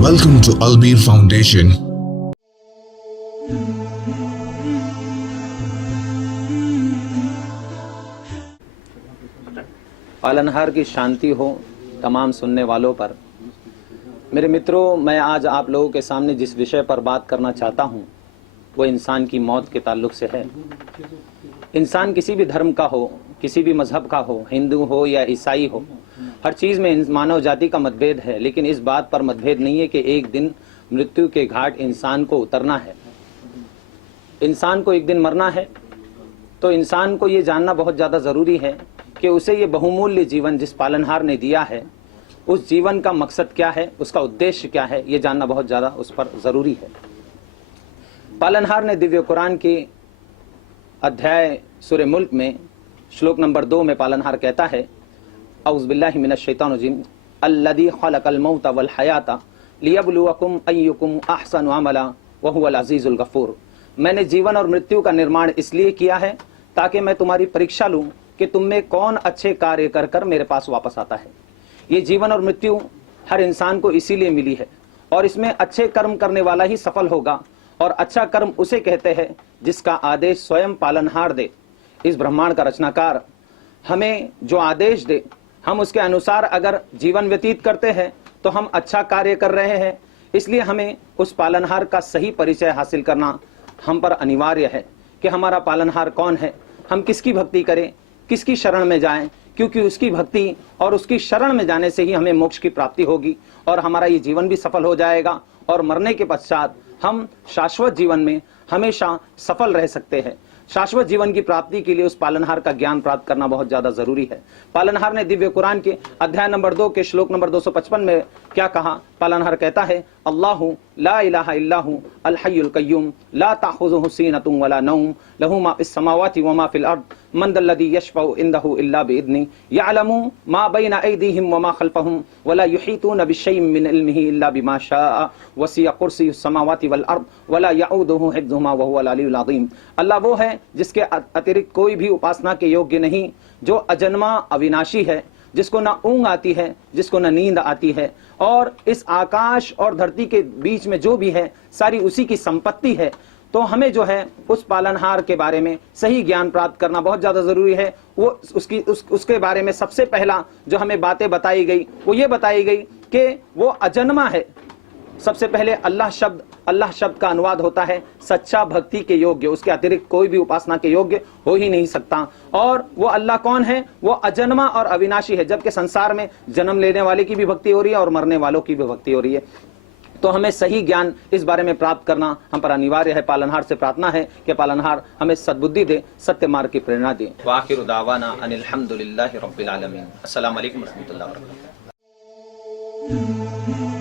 Welcome to Albir Foundation. पालनहार की शांति हो तमाम सुनने वालों पर। मेरे मित्रों, मैं आज आप लोगों के सामने जिस विषय पर बात करना चाहता हूँ वो इंसान की मौत के ताल्लुक से है। इंसान किसी भी धर्म का हो, किसी भी मजहब का हो, हिंदू हो या ईसाई हो, हर चीज़ में मानव जाति का मतभेद है, लेकिन इस बात पर मतभेद नहीं है कि एक दिन मृत्यु के घाट इंसान को उतरना है, इंसान को एक दिन मरना है। तो इंसान को ये जानना बहुत ज़्यादा ज़रूरी है कि उसे ये बहुमूल्य जीवन जिस पालनहार ने दिया है उस जीवन का मकसद क्या है, उसका उद्देश्य क्या है, ये जानना बहुत ज़्यादा उस पर ज़रूरी है। पालनहार ने दिव्य कुरान के अध्याय सूरह मुल्क में श्लोक नंबर 2 में पालनहार कहता है, औज़ु बिल्लाहि मिनश शैतानिर रजीम, अल्लज़ी खलक़ल मौत वल हयाता लियब्लुवकुम अय्युकुम अहसनु अमला व हुवल अज़ीज़ुल गफ़ूर। मैंने जीवन और मृत्यु का निर्माण इसलिए किया है ताकि मैं तुम्हारी परीक्षा लूं कि तुम में कौन अच्छे कार्य कर कर मेरे पास वापस आता है। ये जीवन और मृत्यु हर इंसान को इसीलिए मिली है और इसमें अच्छे कर्म करने वाला ही सफल होगा, और अच्छा कर्म उसे कहते हैं जिसका आदेश स्वयं पालनहार दे। इस ब्रह्मांड का रचनाकार हमें जो आदेश दे, हम उसके अनुसार अगर जीवन व्यतीत करते हैं तो हम अच्छा कार्य कर रहे हैं। इसलिए हमें उस पालनहार का सही परिचय हासिल करना हम पर अनिवार्य है कि हमारा पालनहार कौन है, हम किसकी भक्ति करें, किसकी शरण में जाएं, क्योंकि उसकी भक्ति और उसकी शरण में जाने से ही हमें मोक्ष की प्राप्ति होगी और हमारा ये जीवन भी सफल हो जाएगा और मरने के पश्चात हम शाश्वत जीवन में हमेशा सफल रह सकते हैं। शाश्वत जीवन की प्राप्ति के लिए उस पालनहार का ज्ञान प्राप्त करना बहुत ज्यादा जरूरी है। पालनहार ने दिव्य कुरान के अध्याय नंबर 2 के श्लोक नंबर 255 में क्या कहा? पालनहार कहता है, अल्लाहु ला इलाहा इल्लाहु अल हय्युल कय्यूम ला ताखुजुहु सीनतुन वला नौम लहु मा फिस समावाति व मा फिल अर्द मन दल्लज़ी यशफ़उ इंदहु इल्ला बिइज़्निही यअलमु मा बैना अयदीहिम व मा खल्फहुम वला युहीतूना बिशैइन मिन इल्मिही इल्ला बिमा शाअ वसिअ कुर्सियुस समावाति वल अर्द वला यऊदुहु हिफ्ज़ुहुमा व हुवल अलीयुल अज़ीम। अल्लाह वो है जिसके अतिरिक्त कोई भी उपासना के योग्य नहीं, जो अजन्मा अविनाशी है, जिसको ना ऊँग आती है, जिसको ना नींद आती है, और इस आकाश और धरती के बीच में जो भी है सारी उसी की संपत्ति है। तो हमें जो है उस पालनहार के बारे में सही ज्ञान प्राप्त करना बहुत ज़्यादा ज़रूरी है। वो उसके बारे में सबसे पहला जो हमें बातें बताई गई वो ये बताई गई कि वो अजन्मा है। सबसे पहले अल्लाह शब्द का अनुवाद होता है सच्चा भक्ति के योग्य, उसके अतिरिक्त कोई भी उपासना के योग्य हो ही नहीं सकता। और वो अल्लाह कौन है? वो अजन्मा और अविनाशी है, जबकि संसार में जन्म लेने वाले की भी भक्ति हो रही है और मरने वालों की भी भक्ति हो रही है। तो हमें सही ज्ञान इस बारे में प्राप्त करना हम पर अनिवार्य है। पालनहार से प्रार्थना है कि पालनहार हमें सद्बुद्धि दे, सत्य मार्ग की प्रेरणा दे। वाखिरु दावाना अनिल हम्दुलिल्लाहि रब्बिल आलमीन। अस्सलामु अलैकुम व रहमतुल्लाहि व बरकातुहू।